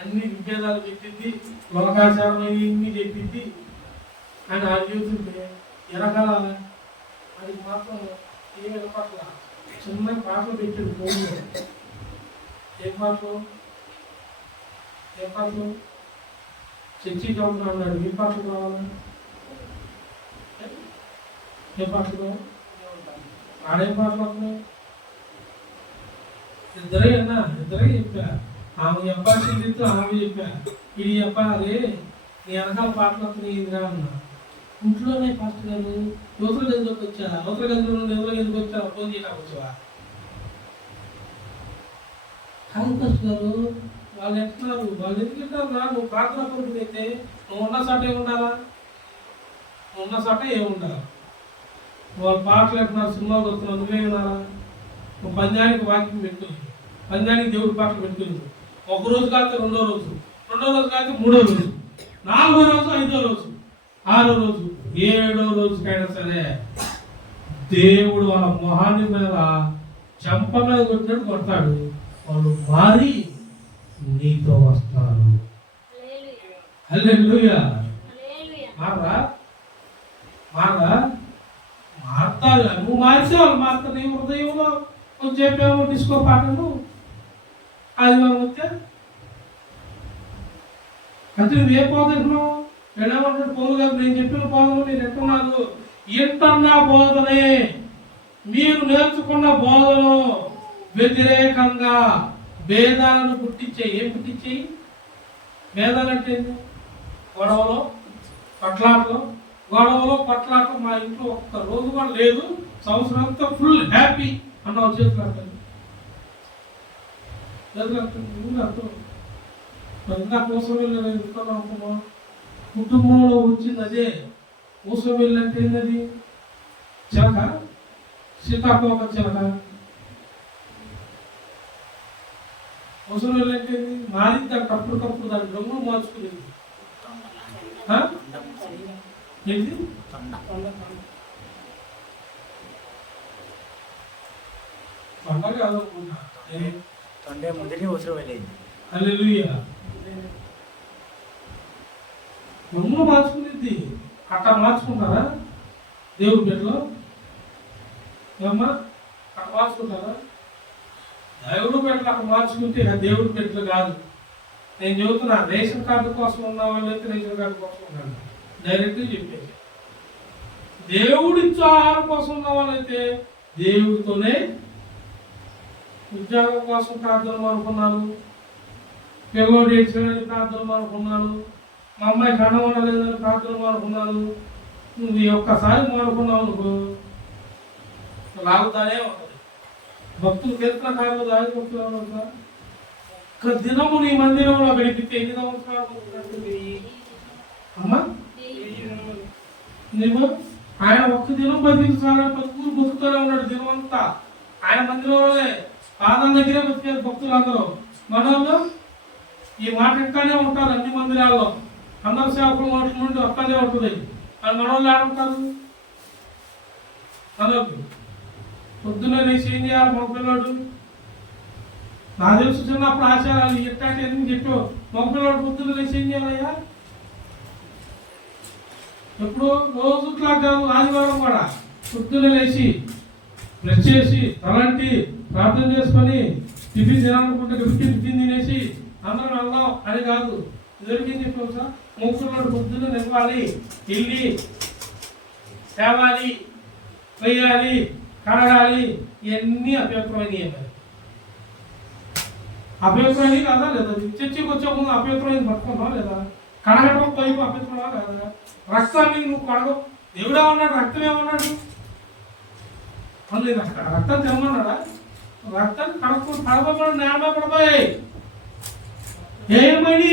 అన్ని విభేదాలు చెప్పింది, లోకాచారం ఇన్ని చెప్పింది అని అది చెబుతుంటే ఎనకాల అది మాత్రం ఏమి పట్ల చిన్న పాటలు పెట్టాడు ఫోన్లో. ఏం పాటలు చర్చి చదువుతున్నా అన్నాడు. ఏ పాటలు కావాలని? ఏ పాటలు? ఆడేం పాటలు వస్తున్నాయి? ఇద్దరే చెప్పా. ఆమె చెప్పా చెల్లితో ఆమె చెప్పా. ఇది చెప్పా, అదే నీ వెనకాల పాటలు వస్తున్నాయి ఇదిగా అన్నా. ఇంట్లోనే పాస్టర్ గారు యువతల గదిలోకి వచ్చా, అవతల గదిలో నుండి ఎవరో ఎందుకు వచ్చా, ఫోన్ చేయడానికి వచ్చావా? కాదు పాస్టర్ గారు, వాళ్ళు ఎట్లున్నారు, వాళ్ళు ఎందుకు వెళ్తారు రా, నువ్వు ప్రార్థన కొరకు అయితే నువ్వు ఉన్న చోట ఏముండాలా? ఉన్న చోట ఏముండాలా? వాళ్ళు పాటలు ఎట్టున్నారు, సినిమాలు వస్తున్నారు, నువ్వే ఉన్నారా? నువ్వు పందానికి వాక్యం పెట్టుకుంది, పందానికి దేవుడి పాటలు పెట్టుకుంది. ఒక రోజు కాకపోతే రెండో రోజు కాకపోతే మూడో రోజు, నాలుగో రోజు, ఐదో రోజు, ఆరో రోజు, ఏడో రోజుకైనా సరే దేవుడు వాళ్ళ మొహాన్ని మీద చెంప మీద కొట్టినట్టు కొడతాడు. వాళ్ళు మారి నీతో వస్తారు. హల్లెలూయా. మారుతారు. నువ్వు మారితే వాళ్ళు మారుతారు. నీ హృదయంలో నువ్వు చెప్పావు డిస్కో పాటలు ఆదివారం వస్తే అంటే నువ్వు ఏ పోతున్నావు? ఏమంటాడు పౌలు గారు, నేను చెప్పిన బోధన మీరు ఎట్టున్నారు? ఎంతన్నా బోధనే, మీరు నేర్చుకున్న బోధనలో వ్యతిరేకంగా భేదాలను పుట్టించే. ఏం పుట్టించేయి? భేదాలు అంటే గొడవలో కొట్లాటలు మా ఇంట్లో ఒక్క రోజు కూడా లేదు, సంవత్సరం అంతా ఫుల్ హ్యాపీ అన్న చేతులు అంటారు. అర్థం ఇంకా కోసం వెళ్ళి ఎందుకన్నా కుటుంబంలో వచ్చింది అదే. కోసం వెళ్ళంటే ఏంటది? చిలక, సీతాకోక చిలక. కోసం వెళ్ళంటే మారింది, దానికి అప్పటికప్పుడు దాని రంగులు మార్చుకునేది. ఏంటి? పండగ కాదనుకుంటా. హల్లెలూయా. రంగులు మార్చుకునేది. అట్లా మార్చుకుంటారా దేవుడి బిడ్డలో? ఏమమ్మా అట్లా మార్చుకుంటారా? దేవుడు బిడ్డలు అక్కడ మార్చుకుంటే దేవుడి బిడ్డలు కాదు. నేను చెబుతున్నా, రేషన్ కార్డు కోసం ఉన్న వాళ్ళైతే రేషన్ కార్డు కోసం ఉన్నాను, డైరెక్ట్గా చెప్పేసి. దేవుడిచ్చే ఆహారం కోసం ఉన్న వాళ్ళైతే దేవుడితోనే. ఉద్యోగం కోసం ప్రార్థనలు అనుకున్నారు, పిల్లలు ఏడ్చడానికి ప్రార్థనలు అనుకున్నారు, మా అమ్మాయి కన్న ఉండలేదని ప్రార్థనలు అనుకున్నారు. నువ్వు ఒక్కసారి అనుకున్నావు అనుకో, లాగుతానే ఉంటుంది. భక్తులు కీర్తన కాలంలో దాగిపోతున్నావు. ఒక్క దినము నీ మందిరంలో గడిపితే ఎన్ని సంవత్సరాలు అమ్మా? నువ్వు ఆయన ఒక్క దినం బతికించాలని బతుకులు బతుకుతూనే ఉన్నాడు దినం అంతా. ఆయన మందిరంలోనే పాదం దగ్గరే బతికారు భక్తులు అందరూ. మనోళ్ళు ఈ మాట ఇంకానే ఉంటారు అన్ని మందిరాల్లో. అందరు సేవకుల నోటి నుండి వస్తానే ఉంటుంది. అది మనోళ్ళు ఆడుంటారు. మనోళ్ళు పొద్దున్న లేచి ఏం చేయాలి? మగ పిల్లాడు నాకు తెలుసు చిన్నప్పుడు ఆచారాలు ఎట్టాంటి అన్ని చెప్పావు. మగ పిల్లాడు పొద్దున్న లేచి ఏం చేయాలయ్యా? ఎప్పుడు రోజు క్లాక్ కాదు, ఆదివారం కూడా పొద్దున్న లేచి బ్రష్ చేసి తలంటి ప్రార్థన చేసుకొని టిఫిన్ తినాలనుకుంటే టిఫిన్ తినేసి అందరం వెళ్దాం అని కాదు. ఇదివరకేం చెప్పావు సార్? మూకున్నాడు పొద్దున్న నింపాలి, వెళ్ళి తేవాలి, వేయాలి, కడగాలి. ఇవన్నీ అపవిత్రమైనవి. అపవిత్రమైనవి కాదా లేదా? చర్చికి వచ్చే ముందు అపవిత్రమైనది పట్టుకుంటావా లేదా? కడగడం పైపు అపవిత్రమా కాదా? రక్తాన్ని నువ్వు కడగవు. దేవుడే ఉన్నాడు, రక్తం ఏమన్నాడు? రక్తం తినమన్నాడా? రక్తాన్ని కడగమన్నాడు. నేల పడిపోయాయి ఏమని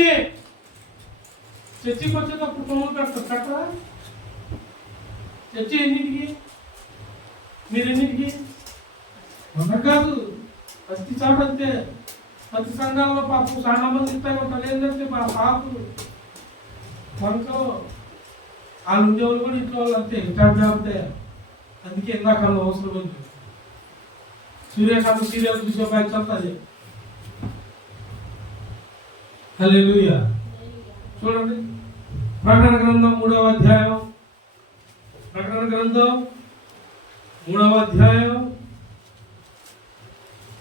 చర్చికి వచ్చేటప్పుడు కొమ్ములు పెడతారు. కట్టరా? చర్చి ఎన్నింటికి? మీరు ఎన్నింటికి? మనకు కాదు, ప్రతి చోట అంతే. ప్రతి సంఘాల్లో పాపం చాలా మంది ఇస్తాయి ఉంటారు. ఏంటంటే మా పాపలు మనతో వాళ్ళు ఉండేవాళ్ళు కూడా ఇంట్లో వాళ్ళు అంతే. అంతే. అందుకే ఇందాక అవసరం ఉంది. సూర్యకాంత సీరియల్ చూసే బయట అదే. హల్లెలూయా. చూడండి, ప్రకటన గ్రంథం 3వ అధ్యాయం. ప్రకటన గ్రంథం 3వ అధ్యాయం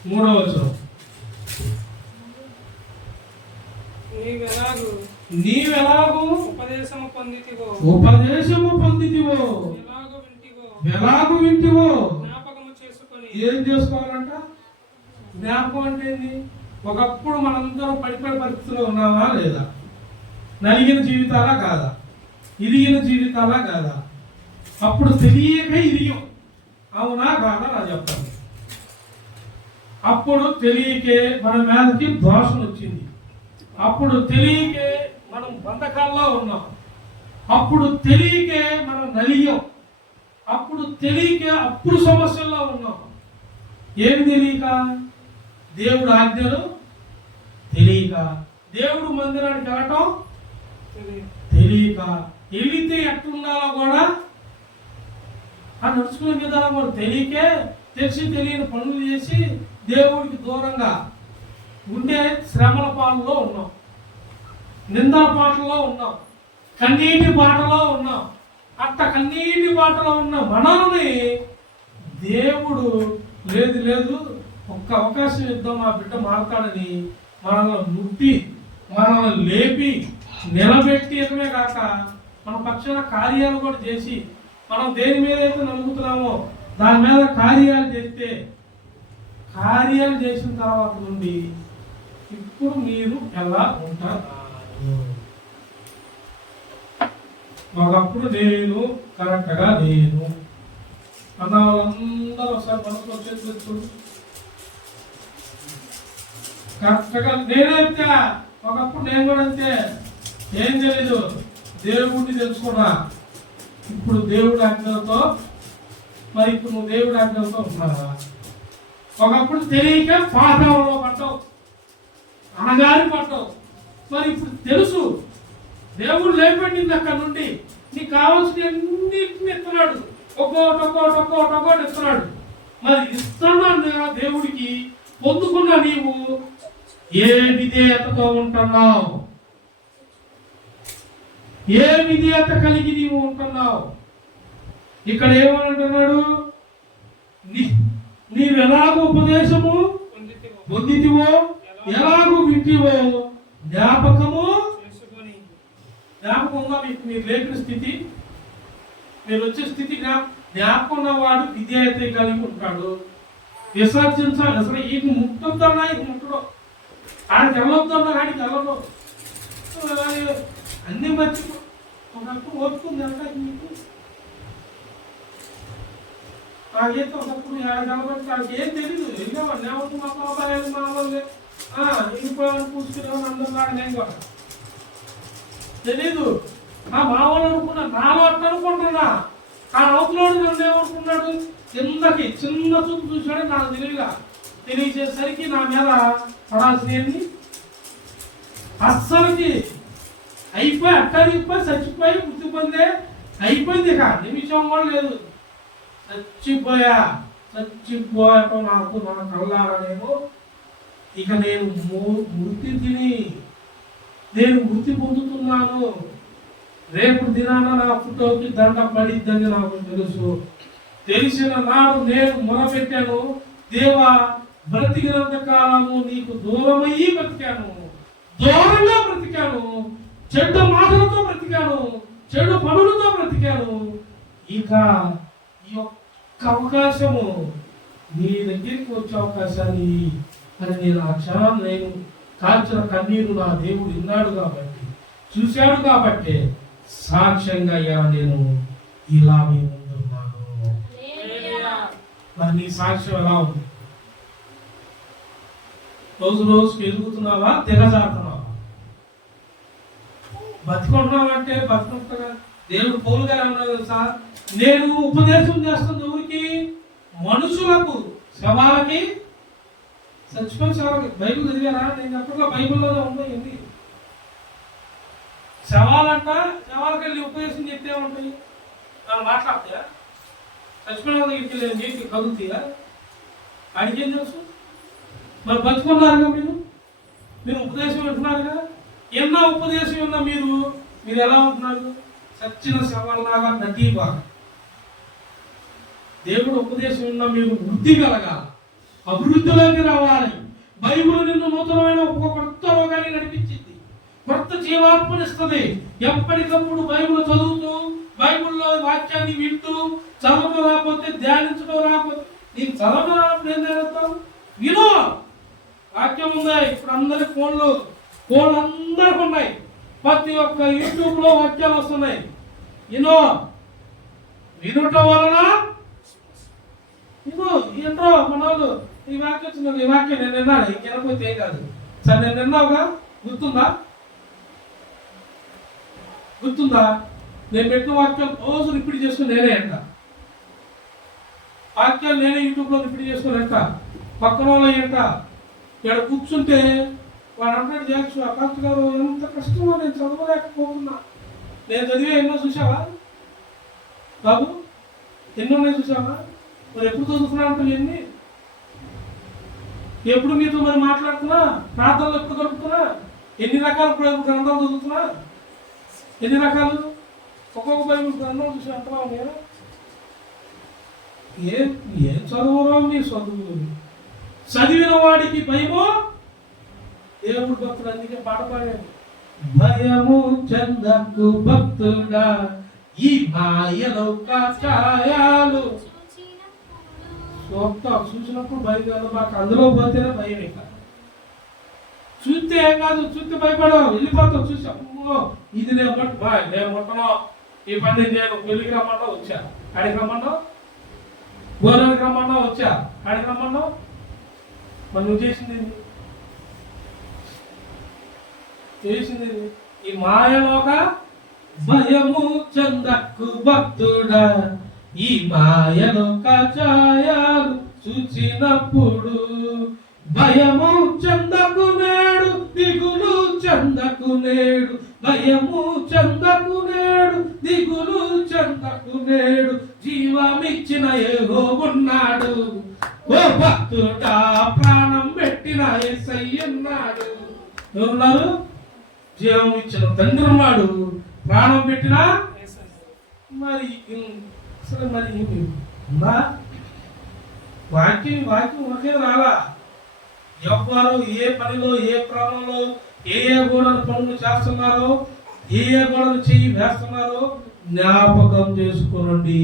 3వ వచనం. నీవెలాగూ ఉపదేశము పొందితివో ఎలాగూ వింటివో ఏం చేసుకోవాలంట? జ్ఞాపకం అంటే ఏంది? ఒకప్పుడు మనందరం పడిపోయే పరిస్థితిలో ఉన్నామా లేదా? నలిగిన జీవితాలా కాదా? ఇరిగిన జీవితాలా కాదా? అప్పుడు తెలియక ఇరియం, అవునా కాదా? నా చెప్తాను. అప్పుడు తెలియకే మన మీదకి దోషం వచ్చింది. అప్పుడు తెలియకే మనం బంధకాల్లో ఉన్నాం. అప్పుడు తెలియకే మనం నలిగాం. అప్పుడు తెలియకే అప్పుడు సమస్యల్లో ఉన్నాం. ఏమి తెలియక? దేవుడు ఆజ్ఞలు తెలియక, దేవుడు మందిరానికి వెళ్ళటం తెలియక, వెళితే ఎట్లుండాలో కూడా ఆ నడుచుకునే విధానం కూడా తెలియకే తెలిసి తెలియని పనులు చేసి దేవుడికి దూరంగా ఉండే శ్రమల పాటలో ఉన్నాం, నిందా పాటలో ఉన్నాం, కన్నీటి బాటలో ఉన్నాం. అట్ట కన్నీటి బాటలో ఉన్న మనల్ని దేవుడు లేదు లేదు ఒక్క అవకాశం ఇద్దాం మా బిడ్డ మారుతాడని మనల్ని ముట్టి మనల్ని లేపి నిలబెట్టేయడమే కాక మన పక్షాన కార్యాలు కూడా చేసి మనం దేని మీద అయితే నమ్ముతున్నామో దాని మీద కార్యాలు చేస్తే, కార్యాలు చేసిన తర్వాత నుండి ఇప్పుడు మీరు ఎలా ఉంటారు? ఒకప్పుడు నేను కరెక్ట్గా లేను అన్న వాళ్ళందరూ ఒకసారి మనసులో చేతులు చూడు. కరెక్ట్గా నేనైతే ఒకప్పుడు నేను కూడా అంతే, ఏం తెలీదు, దేవుడిని తెలుసుకున్నా. ఇప్పుడు దేవుడి ఆజ్ఞలతో, మరి ఇప్పుడు నువ్వు దేవుడి ఆజ్ఞలతో ఉంటున్నావా? ఒకప్పుడు తెలియక పాఠంలో పడ్డావు, అనగారి పడ్డావు, మరి ఇప్పుడు తెలుసు. దేవుడు లేపండింది అక్కడ నుండి, నీకు కావాల్సిన అన్నింటిని ఇస్తున్నాడు, ఒక్కోటి ఇస్తున్నాడు. మరి ఇస్తున్నా దేవుడికి పొందుకున్న నీవు ఏ విధేయతతో ఉంటున్నావు? ఏ విధేయత కలిగి నీవు ఉంటున్నావు? ఇక్కడ ఏమంటున్నాడు? నీవు ఎలాగో ఉపదేశము పొందితివో, ఎలాగో వింటివో జ్ఞాపకము జ్ఞాపకం ఉందా మీకు? మీరు లేపిన స్థితి, మీరు వచ్చే స్థితి జ్ఞాపకం ఉన్నవాడు విధేయత కలిగి ఉంటాడు. విసర్జించాలి. అసలు ఈయన ముట్టొద్దన్నా ఇది ముట్టడు, ఆడికి వెళ్ళొద్దన్నా ఆడికి వెళ్ళదు. అన్ని మర్చిపో. ఒకప్పుడు ఓపుకుంది అంతా మీకు. నాకైతే ఒకప్పుడు కలబట్టి నాకు ఏం తెలీదు. వెళ్ళేవాడు నేను మా బాబాయ్ మా వాళ్ళు ఇంకోని పూసుకునేవాడు, అందరిలాగా నేను కూడా తెలీదు. నా మామూలు అనుకున్నా, నాలో అట్ట అనుకుంటున్నా. ఆ అవతలోడు నన్ను ఏమనుకున్నాడు, కిందకి చిన్న చూపు చూసాడు. నాకు తెలియచేసరికి నా మీద పడాల్సినవి అస్సలకి అయిపోయి, అట్టడిపోయి చచ్చిపోయి మృతి పొందే అయిపోయింది. ఇక నిమిషం కూడా లేదు. చచ్చిపోయటం నాకు నా కళ్ళారనేమో. ఇక నేను మృతి తిని నేను మృతి పొందుతున్నాను. రేపు దినాన నా ఫోటోకి దండ పడిద్దని నాకు తెలుసు. తెలిసిన నాడు నేను మొరపెట్టాను, దేవా బ్రతికినంత కాలము నీకు దూరమయ్యి బ్రతికాను, దూరంగా బ్రతికాను, చెడు మాటలతో బ్రతికాను, చెడు పనులతో బ్రతికాను. ఇక ఈ ఒక్క అవకాశము నీ దగ్గరికి వచ్చే అవకాశాన్ని అని నేను ఆ క్షణం నేను కాల్చిన కన్నీరు నా దేవుడు విన్నాడు కాబట్టి, చూశాడు కాబట్టి సాక్ష్యంగా అయ్యా నేను ఇలా మీ ముందున్నాను. మరి నీ సాక్ష్యం ఎలా ఉంది? రోజుకి ఎదుగుతున్నావా, దిగజారుతున్నావా? బతుకుంటున్నావంటే బతుకుంటున్నా. దేవుడు పౌలు గారు అన్నారు సార్, నేను ఉపదేశం చేస్తుంది ఎవరికి? మనుషులకు, శవాలకి. చచ్చిపోయిన శవాలకి. బైబిల్ చదివారా? నేను అప్పట్లో బైబిల్లోనే ఉన్నాయి. శవాలంట, శవాలకి వెళ్ళి ఉపదేశం చెప్తే ఉంటాయి, వాళ్ళు మాట్లాడతాయా? చచ్చిపోయిన వాళ్ళకి నీటి కదులుతాయా? అడిగేం తెలుసు? మరి బతుకున్నారుగా మీరు ఉపదేశం వింటున్నారుగా. ఎన్నో ఉపదేశం ఉన్నా మీరు ఎలా ఉంటున్నారు? చచ్చిన శవాల్లాగా నటీబా. దేవుడు ఉపదేశం ఉన్నా మీరు వృద్ధి కలగాలి, అభివృద్ధిలోకి రావాలి. బైబిల్ నిన్ను నూతనమైన ఒక కొత్త లోకాన్ని నడిపించింది, కొత్త జీవాత్మనిస్తుంది. ఎప్పటికప్పుడు బైబిల్ చదువుతూ, బైబిల్లో వాక్యాన్ని వింటూ, చదవడం రాకపోతే, ధ్యానించడం రాకపోతే, నీకు చదవడం రాకపోతే ఏం చేస్తావు? విను. వాక్యం ఉంది. ఇప్పుడు అందరికి ఫోన్లు అందరికి ఉన్నాయి. ప్రతి ఒక్క యూట్యూబ్ లో వాక్యాలు వస్తున్నాయి. వినటం వలన ఏంటో మన వాళ్ళు ఈ వాక్యం వచ్చింది, ఈ వాక్యం నేను విన్నాను, ఇంకెనకపోతే ఏం కాదు సార్. నేను విన్నావుగా, గుర్తుందా? నేను పెట్టిన వాక్యాలు రోజు రిపీట్ చేసుకుని నేనే అంట. వాక్యాలు నేనే యూట్యూబ్ లో రిపీట్ చేసుకుని అంట. పక్కన వాళ్ళు ఏంట ఇక్కడ కూర్చుంటే వాడు అంటాడు, జాక్స్ అకాంత్ గారు ఎంత కష్టమో, నేను చదవలేకపోతున్నా. నేను చదివే ఎన్నో చూసావా బాబు? ఎన్నో చూసావా? మరి ఎప్పుడు చదువుతున్నా అంటే ఎన్ని, ఎప్పుడు మీతో మరి మాట్లాడుతున్నా, ప్రార్థనలు ఎప్పుడు గడుపుతున్నా, ఎన్ని రకాల గ్రంథాలు చదువుతున్నా, ఎన్ని రకాలు, ఒక్కొక్క బైబిల్ గ్రంథాలు చూసి అంటున్నావు నేను. ఏం చదువురా మీ చదువు? చదివిన వాడికి భయము. దేవుడు భక్తుడు అందుకే పాట పాడాడు, భయము చందకు భక్తుడా ఈ మాయలో ఛాయాలు. చూసినప్పుడు భయం కాదు మాకు, అందులో పోతేనే భయం. ఇక చూస్తే ఏం కాదు, చూస్తే భయపడవు, వెళ్ళిపోతావు. చూసాము ఇది నేను ముట్టను, ఈ పని నేను పెళ్ళికి రమ్మన్నా వచ్చా, అడిగి రమ్మన్నా, గోదావరికి రమ్మన్నా వచ్చా, అడిగి రమ్మన్నా. మరి నువ్వు చేసింది చేసింది ఈ మాయలోక భయము చందకు భక్తుడా, ఈ మాయలోక ఛాయలు చూచినప్పుడు భయము చందకు నేడు, దిగులు చందకు నేడు, భయము చందకు నేడు, దిగులు చందకు నేడు, జీవమిచ్చిన యెహోవాన్నాడు. ఓ భక్తుడా, ప్రాణం పెట్టిన యేసయ్యన్నాడు. ఎవరున్నారు? జీవం ఇచ్చిన తండ్రి ఉన్నాడు, ప్రాణం పెట్టిన. మరి అసలు మరి ఉందా? వాక్యం ఒకే రాలా. ఎవ్వరు ఏ పనిలో, ఏ ప్రాణంలో ఏ గోడలు పనులు చేస్తున్నారో, ఏ గోడలు చెయ్యి వేస్తున్నారో జ్ఞాపకం చేసుకోనండి.